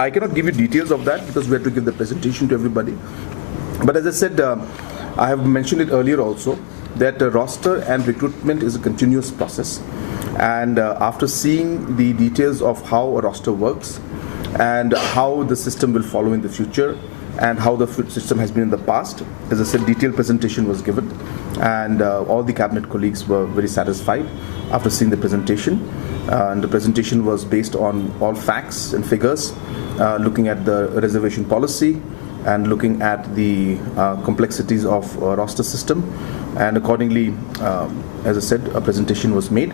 I cannot give you details of that because we have to give the presentation to everybody. But as I said, I have mentioned it earlier also, that roster and recruitment is a continuous process. And after seeing the details of how a roster works and how the system will follow in the future and how the system has been in the past, as I said, detailed presentation was given, and all the cabinet colleagues were very satisfied after seeing the presentation. And the presentation was based on all facts and figures, looking at the reservation policy and looking at the complexities of roster system, and accordingly, as I said, a presentation was made.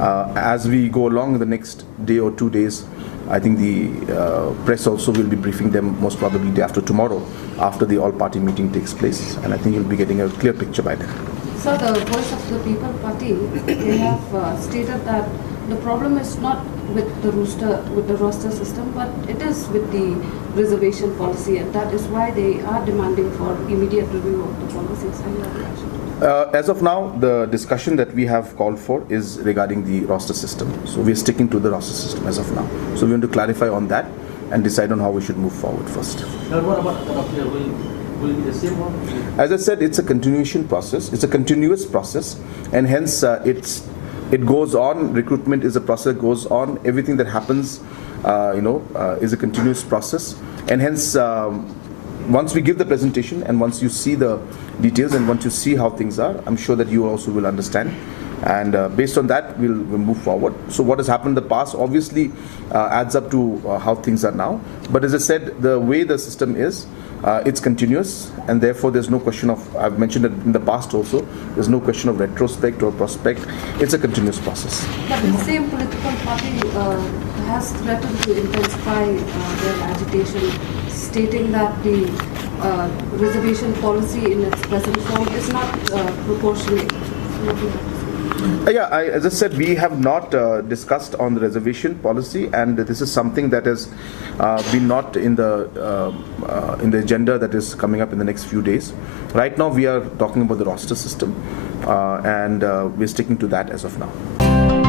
As we go along in the next day or 2 days, I think the press also will be briefing them most probably day after tomorrow, after the all-party meeting takes place, and I think you'll be getting a clear picture by then. So the Voice of the People Party, they have stated that the problem is not with the roster system, but it is with the reservation policy, and that is why they are demanding for immediate review of the policies. As of now, the discussion that we have called for is regarding the roster system. So we are sticking to the roster system as of now. So we want to clarify on that and decide on how we should move forward first. What about will be the same one? As I said, it's a continuation process. It's a continuous process, and hence it goes on. Recruitment is a process that goes on. Everything that happens, is a continuous process, and hence. Once we give the presentation and once you see the details and once you see how things are, I'm sure that you also will understand. And based on that, we'll move forward. So what has happened in the past obviously adds up to how things are now. But as I said, the way the system is, it's continuous, and therefore there's no question of, I've mentioned it in the past also, there's no question of retrospect or prospect. It's a continuous process. But the same political party has threatened to intensify their agitation, stating that the reservation policy in its present form is not proportionate. As I said, we have not discussed on the reservation policy, and this is something that has been not in the agenda that is coming up in the next few days. Right now, we are talking about the roster system, and we're sticking to that as of now.